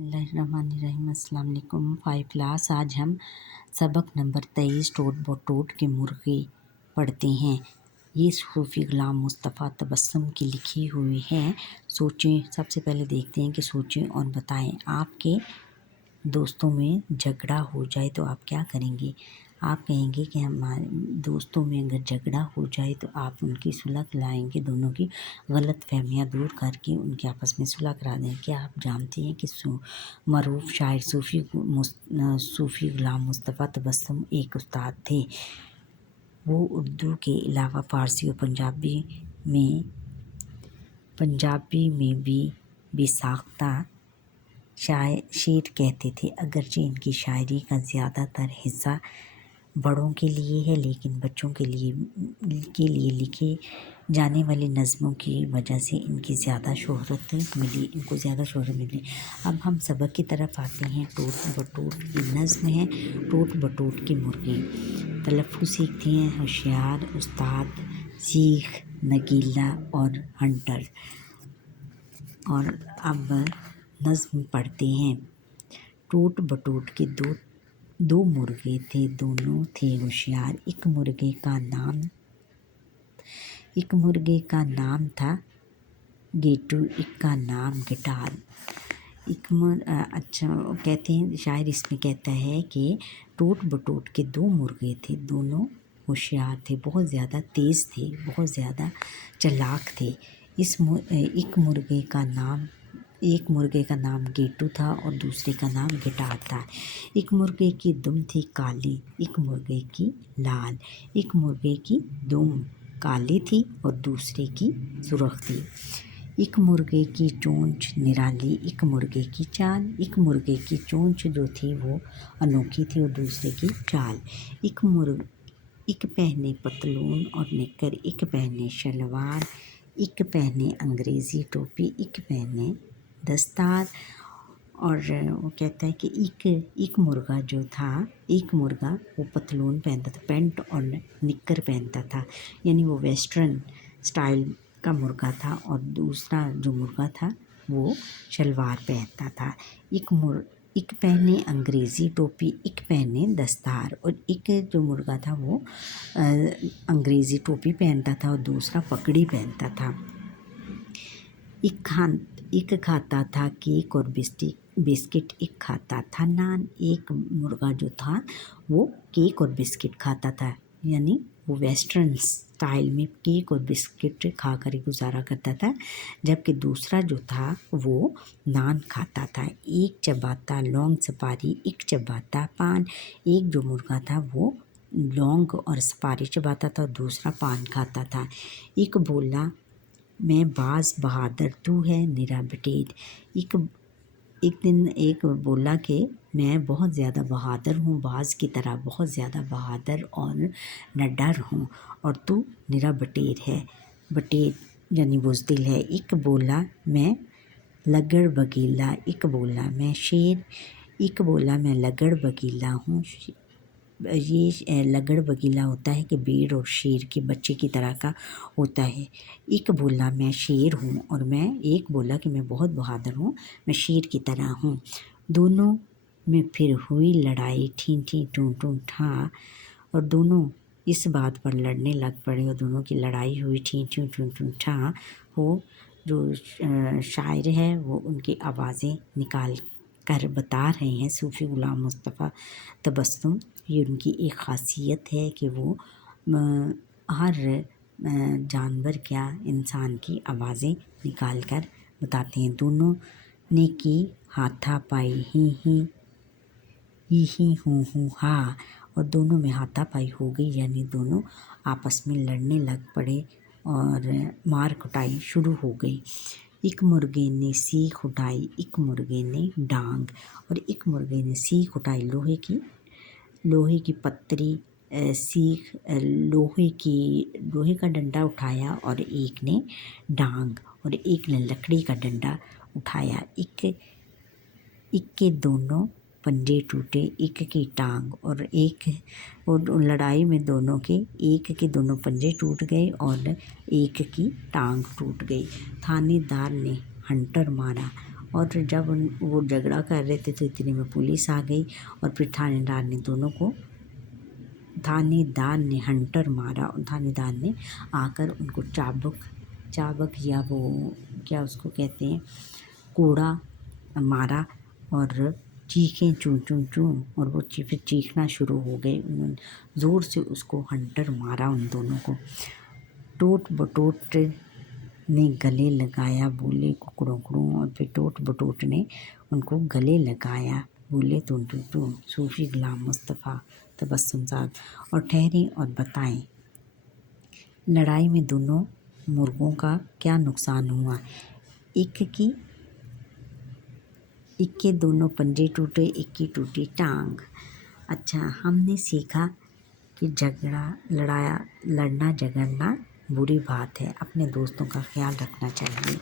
बिस्मिल्लाहिर्रहमानिर्रहीम। अस्सलाम वालेकुम। 5 क्लास। आज हम सबक नंबर 23 टोट बटोट के मुर्गे पढ़ते हैं। ये सूफ़ी ग़ुलाम मुस्तफ़ा तबस्सुम की लिखी हुई है। सोचें, सबसे पहले देखते हैं कि सोचें और बताएं, आपके दोस्तों में झगड़ा हो जाए तो आप क्या करेंगे। आप कहेंगे कि हमारे दोस्तों में अगर झगड़ा हो जाए तो आप उनकी सुलह लाएंगे, दोनों की गलत फहमियाँ दूर करके उनके आपस में सुलह करा दें। क्या आप जानते हैं कि मरूफ शायर सूफ़ी ग़ुलाम मुस्तफ़ा तबस्सुम एक उस्ताद थे। वो उर्दू के अलावा फ़ारसी और पंजाबी में भी बेसाख्ता शेर कहते थे। अगरचे इनकी शायरी का ज़्यादातर हिस्सा बड़ों के लिए है, लेकिन बच्चों के लिए लिखे जाने वाले नज़्मों की वजह से इनको ज़्यादा शोहरत मिली। अब हम सबक की तरफ आते हैं। टोट बटोट की नज़्म है, टोट बटोट के मुर्गे। तलफ़्फ़ुज़ सीखते हैं। होशियार, उस्ताद, सीख, नगीला और हंटर। और अब नज़्म पढ़ते हैं। टोट बटोट के दो मुर्गे थे, दोनों थे होशियार। एक मुर्गे का नाम था गेटू, एक का नाम गिटार। कहते हैं शायर इसमें कहता है कि टोट बटोट के दो मुर्गे थे, दोनों होशियार थे, बहुत ज़्यादा तेज़ थे, बहुत ज़्यादा चालाक थे। एक मुर्गे का नाम गेटू था और दूसरे का नाम गिटार था। एक मुर्गे की दुम थी काली, एक मुर्गे की लाल। एक मुर्गे की दुम काली थी और दूसरे की सुर्ख थी। एक मुर्गे की चोंच निराली, एक मुर्गे की चाल। एक मुर्गे की चोंच जो थी वो अनोखी थी और दूसरे की चाल। एक पहने पतलून और निक्कर, एक पहने शलवार, एक पहने अंग्रेज़ी टोपी, एक पहने दस्तार। और वो कहता है कि एक मुर्गा वो पतलून पहनता था, पैंट और निक्कर पहनता था, यानी वो वेस्टर्न स्टाइल का मुर्गा था। और दूसरा जो मुर्गा था वो शलवार पहनता था। एक पहने अंग्रेज़ी टोपी, एक पहने दस्तार। और एक जो मुर्गा था वो अंग्रेज़ी टोपी पहनता था और दूसरा पगड़ी पहनता था। एक खाता था केक और बिस्किट, एक खाता था नान। एक मुर्गा जो था वो केक और बिस्किट खाता था, यानी वो वेस्टर्न स्टाइल में केक और बिस्किट खा कर ही गुजारा करता था। जबकि दूसरा जो था वो नान खाता था। एक चबाता लौंग सुपारी, एक चबाता पान। एक जो मुर्गा था वो लौंग और सुपारी चबाता था और दूसरा पान खाता था। एक बोला, मैं बाज बहादुर, तू है निरा बटेर। एक दिन एक बोला कि मैं बहुत ज़्यादा बहादुर हूँ, बाज की तरह बहुत ज़्यादा बहादुर और निडर हूँ, और तू निरा बटेर है। बटेर यानी बुज़दिल है। एक बोला, मैं लगड़ बगीला। एक बोला, मैं शेर। एक बोला, मैं लगड़ बगीला हूँ। ये लगड़ बगीला होता है कि भेड़ और शेर के बच्चे की तरह का होता है। एक बोला, मैं शेर हूँ, और एक बोला कि मैं बहुत बहादुर हूँ, मैं शेर की तरह हूँ। दोनों में फिर हुई लड़ाई, ठी ठी टू टू ठा। और दोनों इस बात पर लड़ने लग पड़े और दोनों की लड़ाई हुई, ठी ठी टू टू ठा। वो जो शायर है वो उनकी आवाज़ें निकाल कर बता रहे हैं। सूफ़ी ग़ुलाम मुस्तफ़ा तबस्सुम, ये उनकी एक ख़ासियत है कि वो हर जानवर क्या इंसान की आवाज़ें निकाल कर बताते हैं। दोनों ने की हाथापाई, ही हूँ हा। और दोनों में हाथापाई हो गई, यानी दोनों आपस में लड़ने लग पड़े और मार कुटाई शुरू हो गई। एक मुर्गे ने सीख उठाई, एक मुर्गे ने डांग। और एक मुर्गे ने सीख उठाई लोहे की पतरी, सीख लोहे का डंडा उठाया, और एक ने डांग, और एक ने लकड़ी का डंडा उठाया। एक के दोनों पंजे टूटे, एक की टांग, और लड़ाई में दोनों के एक के दोनों पंजे टूट गए और एक की टांग टूट गई। थानेदार ने हंटर मारा اور جب وہ جھگڑا کر رہے تھے تو اتنے میں پولیس آ گئی اور پھر تھانے دار نے ہنٹر مارا اور تھانے دار نے آ کر ان کو چابک یا وہ کیا اس کو کہتے ہیں کوڑا مارا اور چیخیں چوں چوں چوں اور وہ پھر چیخنا شروع ہو گئے. انہوں نے زور سے اس کو ہنٹر مارا ان دونوں کو. ٹوٹ بٹوٹ نے گلے لگایا بولے ککڑوں کڑوں اور پھر ٹوٹ بٹوٹ نے ان کو گلے لگایا بولے تون تون تون. صوفی غلام مصطفیٰ تبسم صاحب. اور ٹھہریں اور بتائیں لڑائی میں دونوں مرغوں کا کیا نقصان ہوا. ایک کے دونوں پنجے ٹوٹے، ایک کی ٹوٹی ٹانگ. اچھا، ہم نے سیکھا کہ لڑنا جھگڑنا بری بات ہے، اپنے دوستوں کا خیال رکھنا چاہیے.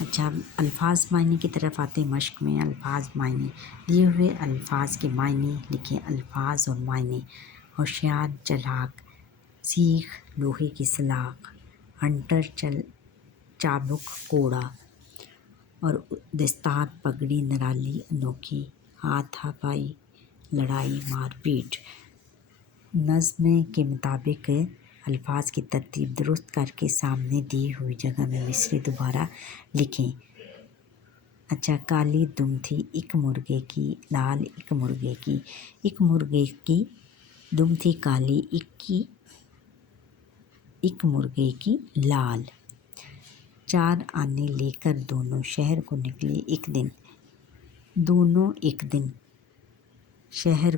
اچھا، الفاظ معنی کی طرف آتے ہیں. مشق میں الفاظ معنی. دیے ہوئے الفاظ کے معنی لکھیں. الفاظ اور معنی. ہوشیار چالاک، سیخ لوہے کی سلاخ، ہنٹر چابک کوڑا اور دستار پگڑی نرالی انوکھی، ہاتھا پائی لڑائی مار پیٹ. نظم کے مطابق الفاظ کی ترتیب درست کر کے سامنے دی ہوئی جگہ میں مصرعے دوبارہ لکھیں. اچھا، کالی دم تھی ایک مرغے کی، لال ایک مرغے کی. ایک مرغے کی دم تھی کالی، ایک مرغے کی لال. 4 آنے لے کر دونوں شہر کو نکلے ایک دن. دونوں ایک دن شہر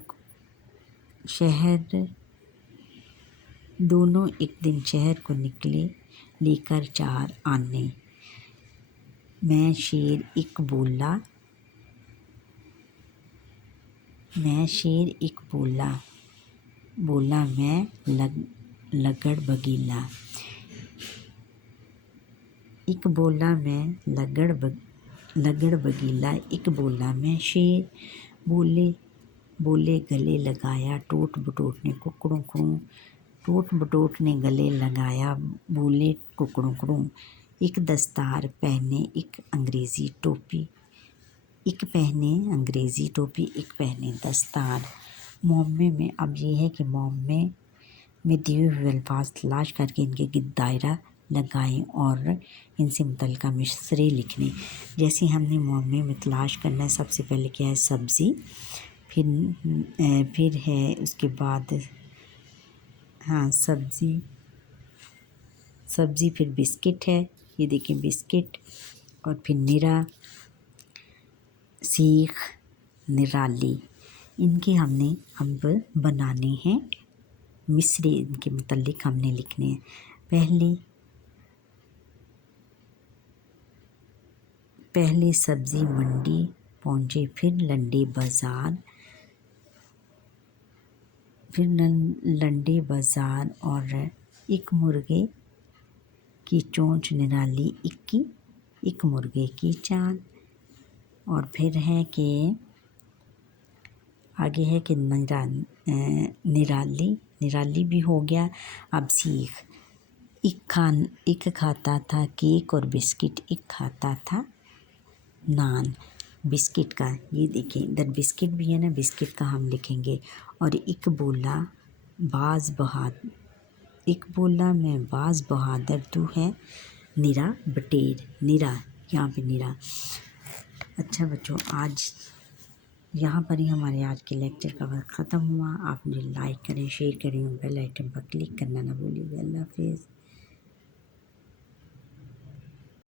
کو نکلے لے کر 4 آنے. میں شیر ایک بولا میں لگڑ بگیلا. ایک بولا میں لگڑ بگیلا، ایک بولا میں شیر. بولے گلے لگایا ٹوٹ بٹوٹ نے ککڑوں کڑوں. ٹوٹ بٹوٹ نے گلے لگایا بولے ککڑوں کڑوں. ایک دستار پہنے ایک انگریزی ٹوپی، ایک پہنے دستار. معمے میں اب یہ ہے کہ معمے میں دیے ہوئے الفاظ تلاش کر کے ان کے گرد دائرہ لگائیں اور ان سے متعلقہ مصرعے لکھنے. جیسے ہم نے معمے میں تلاش کرنا ہے. سب سے پہلے کیا ہے؟ سبزی. پھر ہے اس کے بعد سبزی پھر بسکٹ ہے، یہ دیکھیں بسکٹ. اور پھر نرا، سیخ، نرالی. ان کے ہم نے اب بنانے ہیں مصرعے. ان کے متعلق ہم نے لکھنے ہیں. پہلے سبزی منڈی پہنچے، پھر لنڈے بازار اور ایک مرغے کی چونچ نرالی، ایک مرغے کی چال. اور پھر ہے کہ آگے ہے کہ نرالی بھی ہو گیا. اب سیخ. ایک کھاتا تھا کیک اور بسکٹ، ایک کھاتا تھا نان. بسکٹ کا یہ دیکھیں ادھر بسکٹ بھی ہے نا، بسکٹ کا ہم لکھیں گے. اور ایک بولا میں باز بہادر تو ہے نرا بٹیر. نرا یہاں پہ نرا. اچھا بچوں، آج یہاں پر ہی ہمارے آج کے لیکچر کا وقت ختم ہوا. آپ مجھے لائک کریں، شیئر کریں اور بیل آئیکن پر کلک کرنا نہ بھولیے. اللہ حافظ.